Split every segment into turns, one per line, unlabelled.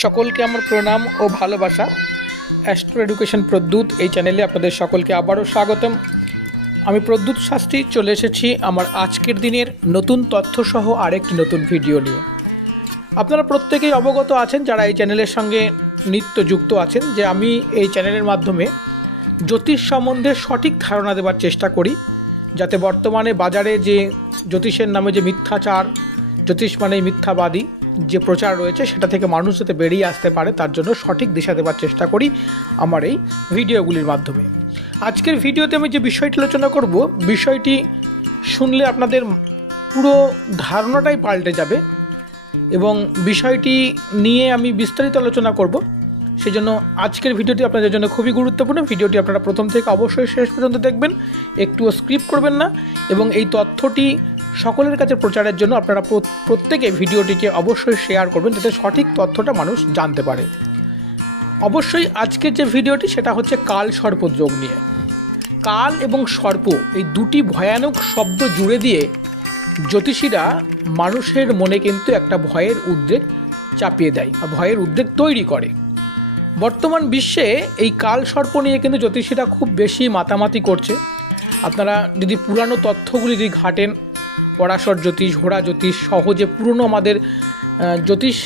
সকলকে আমার প্রণাম ও ভালোবাসা। অ্যাস্ট্রো এডুকেশন প্রদ্যুৎ এই চ্যানেলে আপনাদের সকলকে আবারও স্বাগতম। আমি প্রদ্যুৎ শাস্ত্রী চলে এসেছি আমার আজকের দিনের নতুন তথ্যসহ আরেকটি নতুন ভিডিও নিয়ে। আপনারা প্রত্যেকেই অবগত আছেন যারা এই চ্যানেলের সঙ্গে নিত্য যুক্ত আছেন যে আমি এই চ্যানেলের মাধ্যমে জ্যোতিষ সম্বন্ধে সঠিক ধারণা দেওয়ার চেষ্টা করি, যাতে বর্তমানে বাজারে যে জ্যোতিষের নামে যে মিথ্যাচার, জ্যোতিষ মানে মিথ্যাবাদী যে প্রচার রয়েছে সেটা থেকে মানুষ যাতে বেরিয়ে আসতে পারে, তার জন্য সঠিক দিশা দেওয়ার চেষ্টা করি আমার এই ভিডিওগুলির মাধ্যমে। আজকের ভিডিওতে আমি যে বিষয়টি আলোচনা করব, বিষয়টি শুনলে আপনাদের পুরো ধারণাটাই পাল্টে যাবে এবং বিষয়টি নিয়ে আমি বিস্তারিত আলোচনা করব। সেজন্য আজকের ভিডিওটি আপনাদের জন্য খুবই গুরুত্বপূর্ণ। ভিডিওটি আপনারা প্রথম থেকে অবশ্যই শেষ পর্যন্ত দেখবেন, একটুও স্ক্রিপ্ট করবেন না এবং এই তথ্যটি সকলের কাছে প্রচারের জন্য আপনারা প্রত্যেকে ভিডিওটিকে অবশ্যই শেয়ার করবেন যাতে সঠিক তথ্যটা মানুষ জানতে পারে। অবশ্যই আজকের যে ভিডিওটি সেটা হচ্ছে কাল সর্প যোগ নিয়ে। কাল এবং সর্প এই দুটি ভয়ানক শব্দ জুড়ে দিয়ে জ্যোতিষীরা মানুষের মনে কিন্তু একটা ভয়ের উদ্রেক চাপিয়ে দেয় বা ভয়ের উদ্রেক তৈরি করে। বর্তমান বিশ্বে এই কাল সর্প নিয়ে কিন্তু জ্যোতিষীরা খুব বেশি মাতামাতি করছে। আপনারা যদি পুরানো তথ্যগুলি যদি ঘাটেন পরাশর জ্যোতিষ, ঘোড়া জ্যোতিষ সহজে পুরনো আমাদের জ্যোতিষ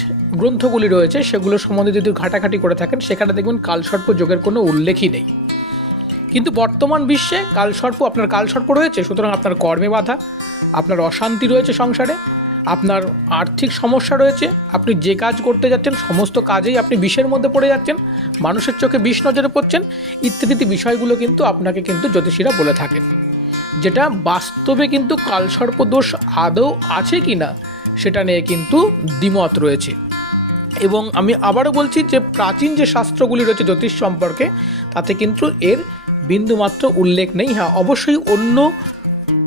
গ্রন্থগুলি রয়েছে, সেগুলো সম্বন্ধে যদি ঘাটাঘাটি করে থাকেন, সেখানে দেখবেন কালসর্প যোগের কোনো উল্লেখই নেই। কিন্তু বর্তমান বিশ্বে কালসর্প, আপনার কালসর্প রয়েছে, সুতরাং আপনার কর্মে বাধা, আপনার অশান্তি রয়েছে সংসারে, আপনার আর্থিক সমস্যা রয়েছে, আপনি যে কাজ করতে যাচ্ছেন, সমস্ত কাজেই আপনি বিষের মধ্যে পড়ে যাচ্ছেন, মানুষের চোখে বিষ নজরে পড়ছেন ইত্যাদি বিষয়গুলো কিন্তু আপনাকে কিন্তু জ্যোতিষীরা বলে থাকেন। যেটা বাস্তবে কিন্তু কালসর্প দোষ আদৌ আছে কি না, সেটা নিয়ে কিন্তু দ্বিমত রয়েছে। এবং আমি আবারও বলছি যে প্রাচীন যে শাস্ত্রগুলি রয়েছে জ্যোতিষ সম্পর্কে, তাতে কিন্তু এর বিন্দুমাত্র উল্লেখ নেই। হ্যাঁ অবশ্যই অন্য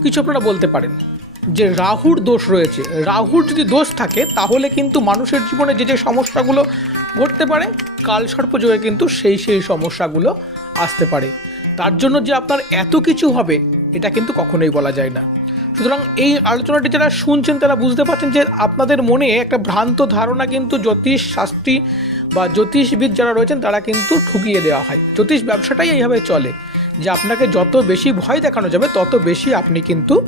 কিছু আপনারা বলতে পারেন। যে রাহুর দোষ রয়েছে, রাহুর যদি দোষ থাকে, তাহলে কিন্তু মানুষের জীবনে যে যে সমস্যাগুলো ঘটতে পারে, কালসর্প যোগে কিন্তু সেই সেই সমস্যাগুলো আসতে পারে। তার জন্য যে আপনার এত কিছু হবে এটা কিন্তু কখনোই বলা যায় না। সুতরাং এই আলোচনাটি যারা শুনছেন, তারা বুঝতে পারছেন যে আপনাদের মনে একটা ভ্রান্ত ধারণা কিন্তু জ্যোতিষ শাস্ত্রী বা জ্যোতিষবিদ যারা রয়েছেন, তারা কিন্তু ঠুকিয়ে দেওয়া হয়। জ্যোতিষ ব্যবসাটাই এইভাবে চলে যে আপনাকে যত বেশি ভয় দেখানো যাবে, তত বেশি আপনি কিন্তু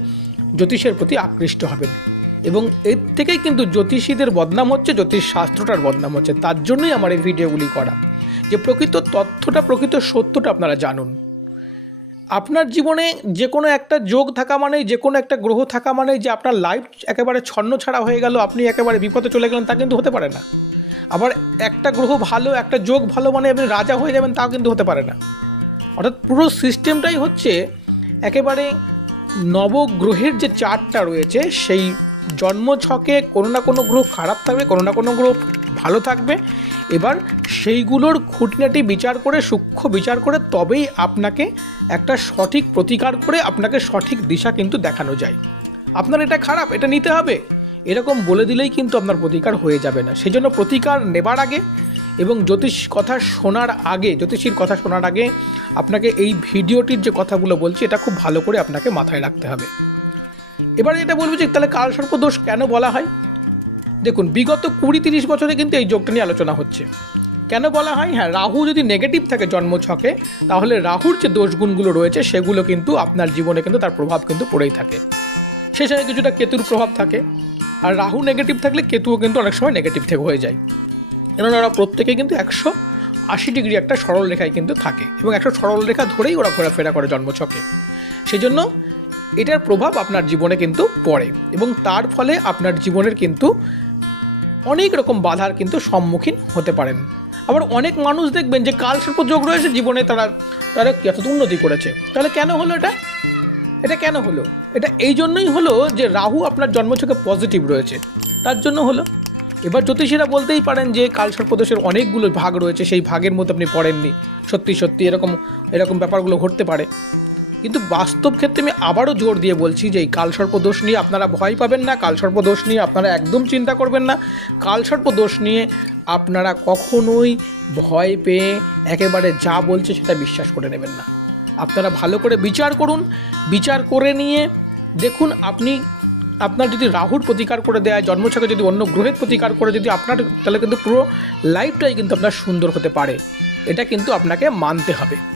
জ্যোতিষের প্রতি আকৃষ্ট হবেন। এবং এর থেকেই কিন্তু জ্যোতিষীদের বদনাম হচ্ছে, জ্যোতিষ শাস্ত্রটার বদনাম হচ্ছে। তার জন্যই আমার এই ভিডিওগুলি করা। যে প্রকৃত তথ্যটা, প্রকৃত সত্যটা আপনারা জানুন। আপনার জীবনে যে কোনো একটা যোগ থাকা মানে যে কোনো একটা গ্রহ থাকা মানে যে আপনার লাইফ একেবারে ছন্ন ছাড়া হয়ে গেল, আপনি একেবারে বিপদে চলে গেলেন, তা কিন্তু হতে পারে না। আবার একটা গ্রহ ভালো, একটা যোগ ভালো মানে আপনি রাজা হয়ে যাবেন, তাও কিন্তু হতে পারে না। অর্থাৎ পুরো সিস্টেমটাই হচ্ছে একেবারে নবগ্রহের যে চার্টটা রয়েছে, সেই জন্ম ছকে কোনো না কোনো গ্রহ খারাপ থাকবে, কোনো না কোনো গ্রহ ভালো থাকবে এবার সেইগুলোর খুঁটিনাটি বিচার করে, সূক্ষ্ম বিচার করে তবেই আপনাকে একটা সঠিক প্রতিকার করে আপনাকে সঠিক দিশা কিন্তু দেখানো যায়। আপনার এটা খারাপ, এটা নিতে হবে। এরকম বলে দিলেই কিন্তু আপনার প্রতিকার হয়ে যাবে না। সেই জন্য প্রতিকার নেবার আগে এবং জ্যোতিষ কথা শোনার আগে, জ্যোতিষীর কথা শোনার আগে আপনাকে এই ভিডিওটির যে কথাগুলো বলছি, এটা খুব ভালো করে আপনাকে মাথায় রাখতে হবে। এবার এটা বলব যে তাহলে কালসর্প দোষ কেন বলা হয়? দেখুন, বিগত কুড়ি তিরিশ বছরে কিন্তু এই যোগটা নিয়ে আলোচনা হচ্ছে। কেন বলা হয়? হ্যাঁ রাহু যদি নেগেটিভ থাকে জন্মছকে তাহলে রাহুর যে দোষগুণগুলো রয়েছে, সেগুলো কিন্তু আপনার জীবনে কিন্তু তার প্রভাব কিন্তু পড়েই থাকে। সে সময় কিছুটা কেতুর প্রভাব থাকে। আর রাহু নেগেটিভ থাকলে কেতুও কিন্তু অনেক সময় নেগেটিভ থেকে হয়ে যায়। কেননা ওরা প্রত্যেকে কিন্তু একশো আশি ডিগ্রি একটা সরল রেখায় কিন্তু থাকে এবং একশো সরল রেখা ধরেই ওরা ঘোরাফেরা করে জন্মছকে সেই জন্য এটার প্রভাব আপনার জীবনে কিন্তু পড়ে এবং তার ফলে আপনার জীবনের কিন্তু অনেক রকম বাধার কিন্তু সম্মুখীন হতে পারেন। আবার অনেক মানুষ দেখবেন যে কাল সর্প যোগ রয়েছে, জীবনে তারা তারা যত উন্নতি করেছে। তাহলে কেন হলো এটা? এটা কেন হলো? এটা এই জন্যই হলো যে রাহু আপনার জন্মছকে পজিটিভ রয়েছে। তার জন্য হলো। এবার জ্যোতিষীরা বলতেই পারেন যে কালসর্পদোষের অনেকগুলো ভাগ রয়েছে, সেই ভাগের মধ্যে আপনি পড়েননি। সত্যি সত্যি এরকম এরকম ব্যাপারগুলো ঘটতে পারে। কিন্তু বাস্তব ক্ষেত্রে আমি আবারও জোর দিয়ে বলছি যে এই কালসর্প দোষ নিয়ে আপনারা ভয় পাবেন না কালসর্প দোষ নিয়ে আপনারা একদম চিন্তা করবেন না। কালসর্প দোষ নিয়ে আপনারা কখনোই ভয় পেয়ে একেবারে যা বলছে সেটা বিশ্বাস করে নেবেন না। আপনারা ভালো করে বিচার করুন, বিচার করে নিয়ে দেখুন আপনি, আপনার যদি রাহুর প্রতিকার করে দেয় জন্মছকে যদি অন্য গ্রহের প্রতিকার করে যদি আপনার, তাহলে কিন্তু পুরো লাইফটাই কিন্তু আপনার সুন্দর হতে পারে। এটা কিন্তু আপনাকে মানতে হবে।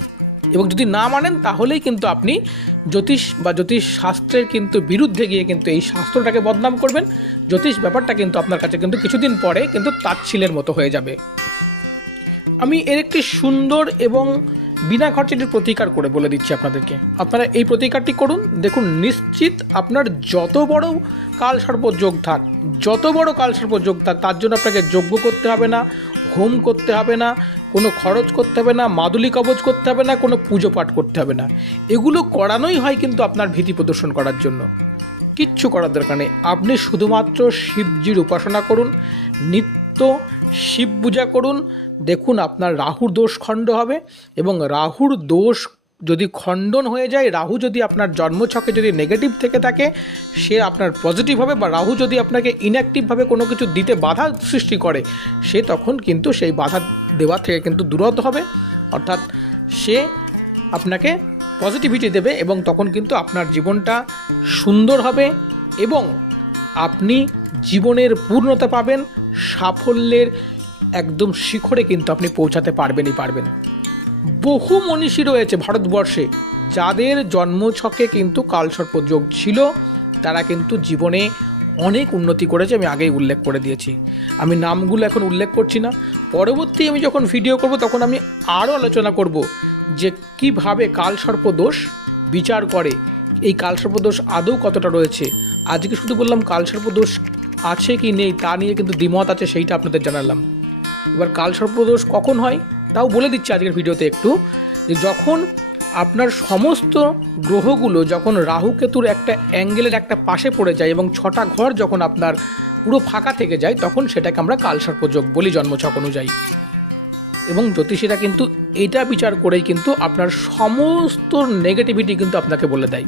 এবং যদি না মানেন, তাহলেই কিন্তু আপনি জ্যোতিষ বা জ্যোতিষ শাস্ত্রের কিন্তু বিরুদ্ধে গিয়ে কিন্তু এই শাস্ত্রটাকে বদনাম করবেন। জ্যোতিষ ব্যাপারটা কিন্তু আপনার কাছে কিন্তু কিছুদিন পরে কিন্তু তাচ্ছিলের মতো হয়ে যাবে। আমি এর একটি সুন্দর এবং বিনা খরচে প্রতিকার করে বলে দিচ্ছি আপনাদেরকে। আপনারা এই প্রতিকারটি করুন। দেখুন, নিশ্চিত আপনার যত বড় কাল সর্প যোগ থাক যত বড় কাল সর্প যোগ থাক তার জন্য আপনাকে যজ্ঞ করতে হবে না, হোম করতে হবে না কোনো খরচ করতে হবে না, মাদুলি কবজ করতে হবে না, কোনো পুজো পাঠ করতে হবে না। এগুলো করানোই হয় কিন্তু আপনার ভীতি প্রদর্শন করার জন্য। কিচ্ছু করার দরকার নেই। আপনি শুধুমাত্র শিবজির উপাসনা করুন, নিত্য শিব পূজা করুন, দেখুন আপনার রাহুর দোষ খণ্ড হবে এবং রাহুর দোষ যদি খণ্ডন হয়ে যায়, রাহু যদি আপনার জন্মছকে যদি নেগেটিভ থেকে থাকে, সে আপনার পজিটিভ হবে বা রাহু যদি আপনাকে ইনঅ্যাক্টিভভাবে কোনো কিছু দিতে বাধা সৃষ্টি করে, সে তখন কিন্তু সেই বাধা দেওয়া থেকে কিন্তু দূরত হবে। অর্থাৎ সে আপনাকে পজিটিভিটি দেবে এবং তখন কিন্তু আপনার জীবনটা সুন্দর হবে এবং আপনি জীবনের পূর্ণতা পাবেন, সাফল্যের একদম শিখরে কিন্তু আপনি পৌঁছাতে পারবেনই পারবেন। বহু মনীষী রয়েছে ভারতবর্ষে। যাদের জন্মছকে কিন্তু কালসর্প যোগ ছিল, তারা কিন্তু জীবনে অনেক উন্নতি করেছে আমি আগেই উল্লেখ করে দিয়েছি। আমি নামগুলো এখন উল্লেখ করছি না। পরবর্তী আমি যখন ভিডিও করব, তখন আমি আরও আলোচনা করব যে কীভাবে কালসর্প দোষ বিচার করে। এই কালসর্প দোষ আদৌ কতটা রয়েছে? আজকে শুধু বললাম কালসর্প দোষ আছে কি নেই, তা নিয়ে কিন্তু দ্বিমত আছে, সেইটা আপনাদের জানালাম। এবার কালসর্পদোষ কখন হয়? তাও বলে দিচ্ছি আজকের ভিডিওতে একটু, যে যখন আপনার সমস্ত গ্রহগুলো যখন রাহু কেতুর একটা অ্যাঙ্গেলের একটা পাশে পড়ে যায় এবং ছটা ঘর যখন আপনার পুরো ফাঁকা থেকে যায়, তখন সেটাকে আমরা কালসর্পযোগ বলি জন্মছক অনুযায়ী। এবং জ্যোতিষীরা কিন্তু এটা বিচার করেই কিন্তু আপনার সমস্ত নেগেটিভিটি কিন্তু আপনাকে বলে দেয়।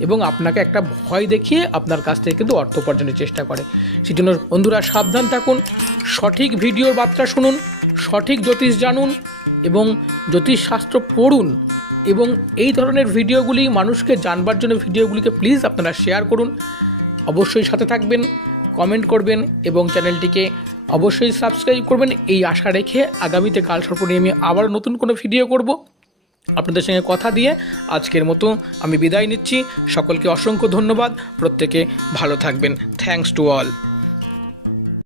এবং আপনাকে একটা ভয় দেখিয়ে আপনার কাছ থেকে কিন্তু অর্থ উপার্জনের চেষ্টা করে। সেই জন্য বন্ধুরা সাবধান থাকুন, সঠিক ভিডিওর বার্তা শুনুন, সঠিক জ্যোতিষ জানুন এবং জ্যোতিষশাস্ত্র পড়ুন এবং এই ধরনের ভিডিওগুলি, মানুষকে জানবার জন্য ভিডিওগুলিকে প্লিজ আপনারা শেয়ার করুন। অবশ্যই সাথে থাকবেন কমেন্ট করবেন এবং চ্যানেলটিকে অবশ্যই সাবস্ক্রাইব করবেন। এই আশা রেখে আগামীতে কাল সর্প নিয়ে আমি আবার নতুন কোনো ভিডিও করব। আপনাদের সঙ্গে কথা দিয়ে আজকের মতো আমি বিদায় নিচ্ছি। সকলকে অসংখ্য ধন্যবাদ। প্রত্যেকে ভালো থাকবেন। Thanks to all